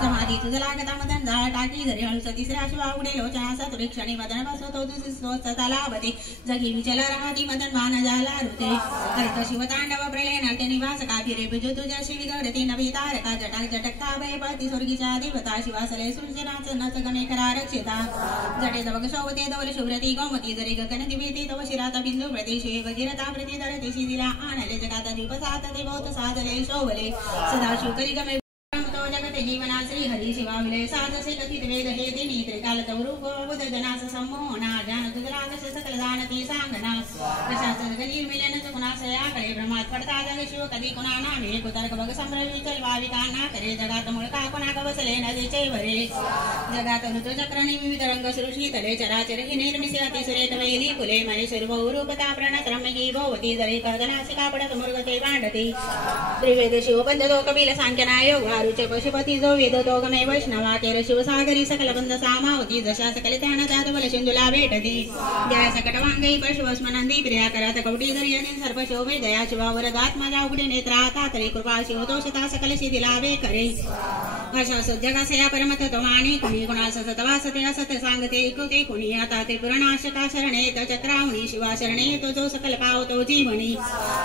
समाधी तुझला गता मदन जा टाकी घरी हळू तिसऱ्या शिवा उडे लोचना सतुरी क्षणी मदन बसवतो तुझलावती जगी विचल राहती मदन भान जाला रुते हरित शिवतांडव प्रलय नर्ते निवास का फिरे बिजू तुझ्या शिवी गडती नवी तारका जटक जटकता भयपती स्वर्गीच्या देवता शिवासले सुरजनाच नच गणे करा रक्षिता जटे दवग शोभते धवल शुभ्रती गौमती जरी गगन दिवेती तव शिरात बिंदू प्रदेशे भगीरथा प्रति धरती शिदिला आणले जगात दीप सात देवत साधले शोभले सदा शिवकरी गमे जगते जीवना श्री हरी शिवा विलय साधसे कथित वेद हे दिनी त्रिकाल तवरूप बुध जनास सम्मोहना जान तुझरागस सकल जानती सांगना कशाच गलीर मिलन कुणासया करे ब्रह्मात पडता जग शिव कधी कुणा नामे कुतर्क बग संभ्रमी चलवाविका ना करे जगात मुळका कुणा कवसले नदीचे वरे जगात ऋतु चक्रणी विविध रंग सृष्टी तले चराचर हि निर्मिसे अतिसुरेत वेली फुले महेश्वर बहुरूपता प्रणत रम्यगी भवती जरे कर्दनासिका पडत मुर्गते भांडती त्रिवेद शिव पंचदो कपिल सांख्यनाय वारुचे पशुपती जो वेद तो गमे वैष्णवा केर शिवसागरी सकल बंद सामावती जशा सकल ध्यान जात बल सिंधुला भेटती जया सकट वांगई पशुवस्मनंदी प्रिया करत कवटी दर्याने सर्प शोभे दया शिवा वरदात माझ्या उघडे नेत्रा तातरी कृपा शिवतोषता सकल सिद्धिला वे करे अशा सज्जगासया परमत तमाने कुणी कुणास सतवासते असत सांगते एकुके कुणी आता ते पुरणाशका शरणे त चक्रावणी शिवा शरणे तो जो सकल पावतो जीवनी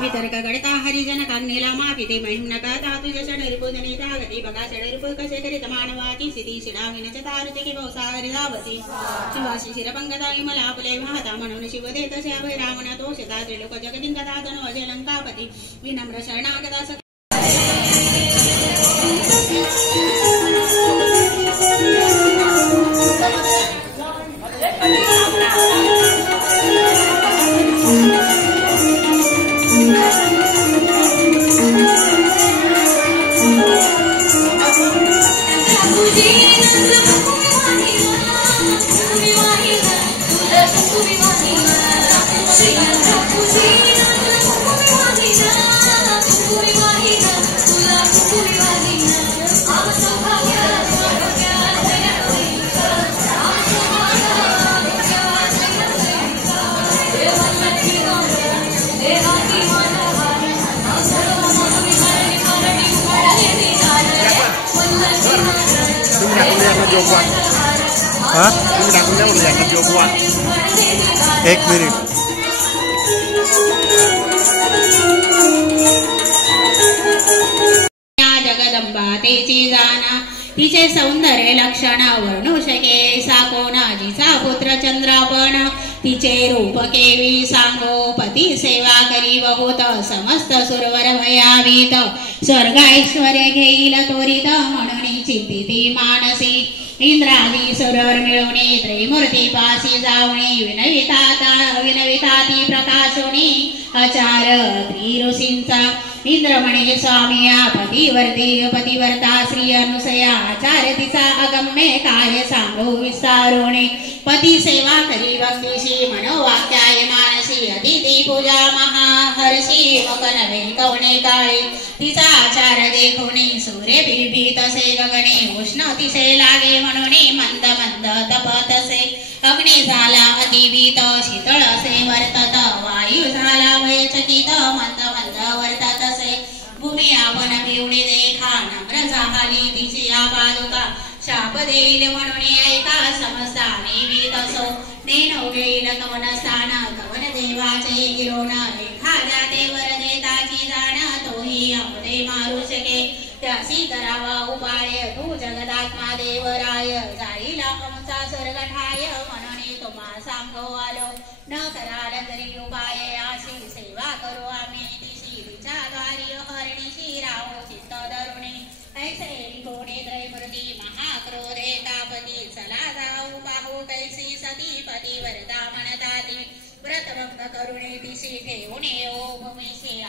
वितर्क गडता हरिजन काग्नीला मापिते महिमनका तुझ षडरिपुजनी जागती बघा षडरिपु कसे करीत मानवाची स्थिती शिडाविन च तारुते की भवसागरी धावती शिवाशी शिरपंगता विमला फुले वाहता म्हणून शिव देत असे अभय रावण तोषता त्रिलोक जगदिंगता धनु अजय लंकापती विनम्र शरणागता एक मिनिट जगदंबा तेची जाना तिचे सौंदर्य लक्षण वर्णू शके सा कोणाजीचा पुत्र चंद्रापण तिचे रूप केवी सांगो पती सेवा करी बहुत समस्त सुरवर भयावीत स्वर्गाईश्वर्य घेईल त्वरित म्हणून चिंतिती मानसी इंद्रादी सुरवर मिळवणे त्रैमूर्ती पासी जावणे विनविता ती प्रकाशुनी आचार त्रिऋषींचा इंद्र म्हणे स्वामी पतिवर्ता श्री अनुसया आचार्य तिचा अगम्य कार्य सांगो विस्तारोणे पती सेवा करी भक्तीशी मनोवाक्याय मानसी अतिथी पूजा महाहर्षी मुखनवे कवणे काळी तिचा आचार देखोनी सूर्य बिलबी तसे गगने उष्ण तिसे लागे म्हणून मंद मंद तपतसे अग्नी झाला अतिवीत शीतळ असे वर्तत वायू झाला भयचकित मंद मंद वर्तत असे भूमी आपण भिवणी देखा नम्र झाली तिची पादुका शाप देईल म्हणून ऐका समस्ताने वीत असो नेनो घेईल कवन स्थान कवन देवाचे गिरोण एखाद्या देवर देताची जाण तोही अमदे मारू शके त्यासी करावा उपाय तू जगदात्मा देवराय जाईला आमचा स्वर्ग ठाय म्हणून तुम्हा सांगो आलो न कराल तरी उपाय आशी सेवा करू आम्ही तिशी विचारवारी हरणीशी राहू चित्त धरुणी ऐसे कोणे त्रैमूर्ती महाक्रोधे तापती चला जाऊ पाहू कैसी सती पतिवर्ता म्हणताती व्रतभंग करुणे तिशी ठेवून येऊ भूमीशी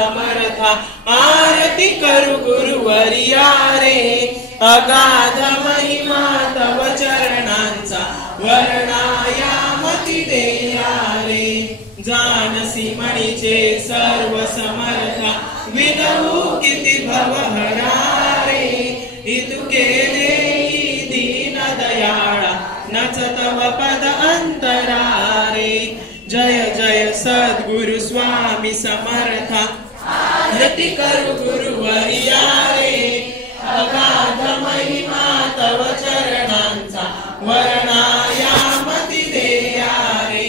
समर्था आरती करू गुरुवर्या रे अगाध महिमा तव चरणांचा वर्णायामती देया रे जानसी मणीचे सर्व समर्था विनवू किती भवहरा रे इतुके देई दीन दयाळा नच तव पद अंतरा रे जय जय सद्गुरु स्वामी समर्था आरती करू गुरुवर्या रे अगाध महिमा तव चरणांचा वर्णायामती देया रे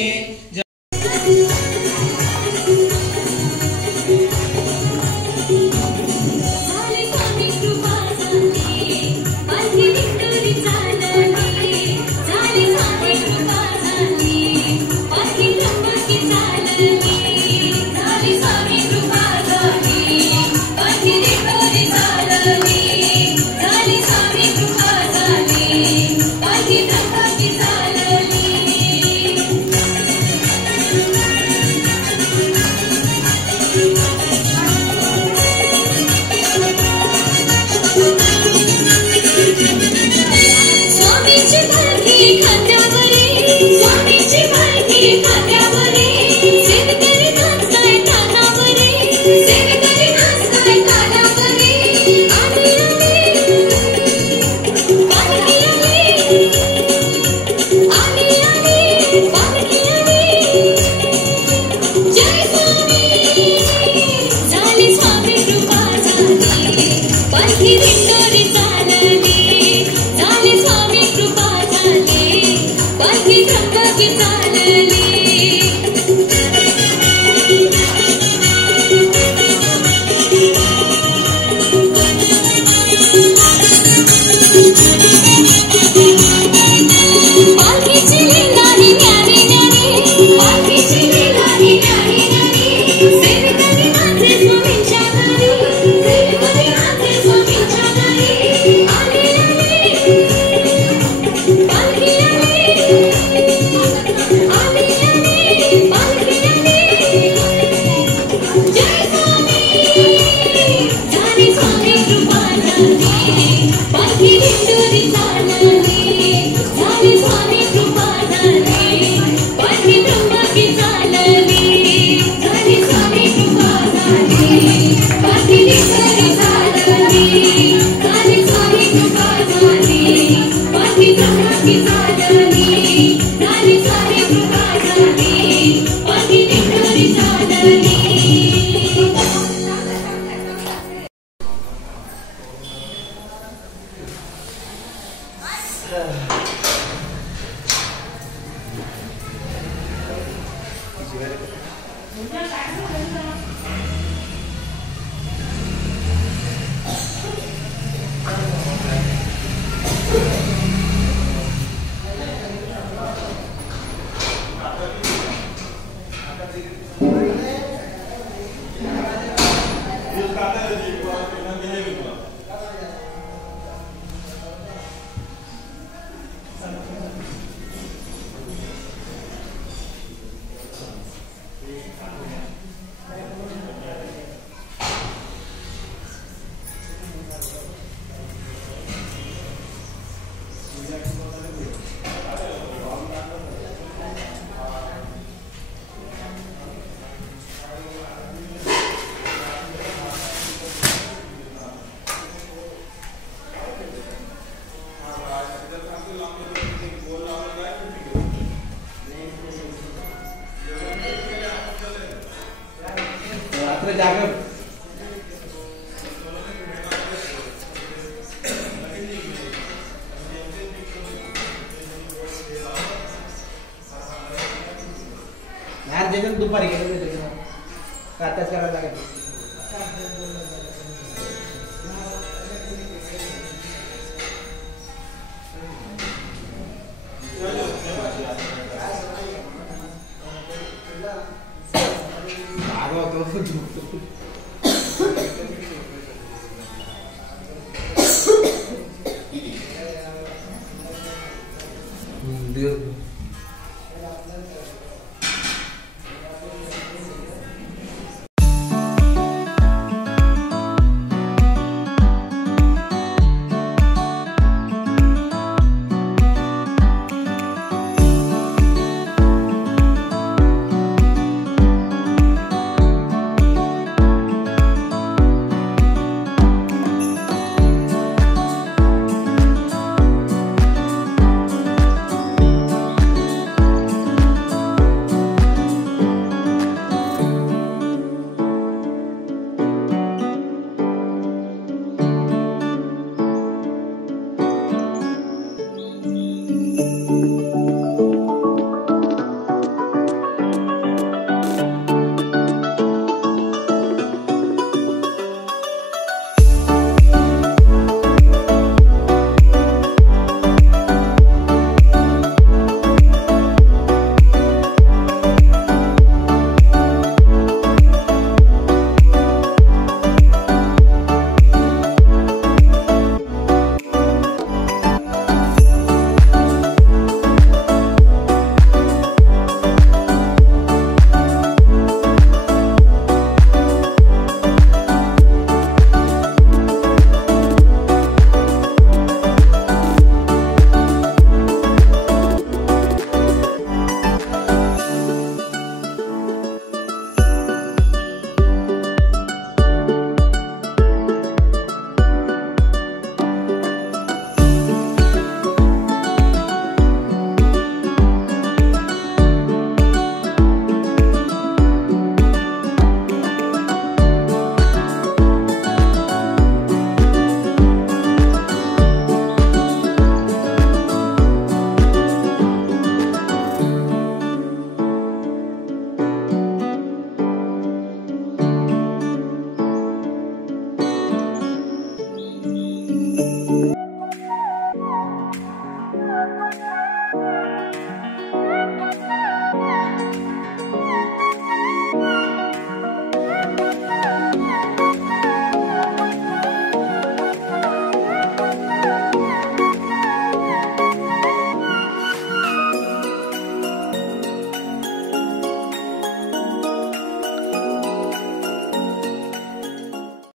दुपारी गेलो आताच करायला लागेल.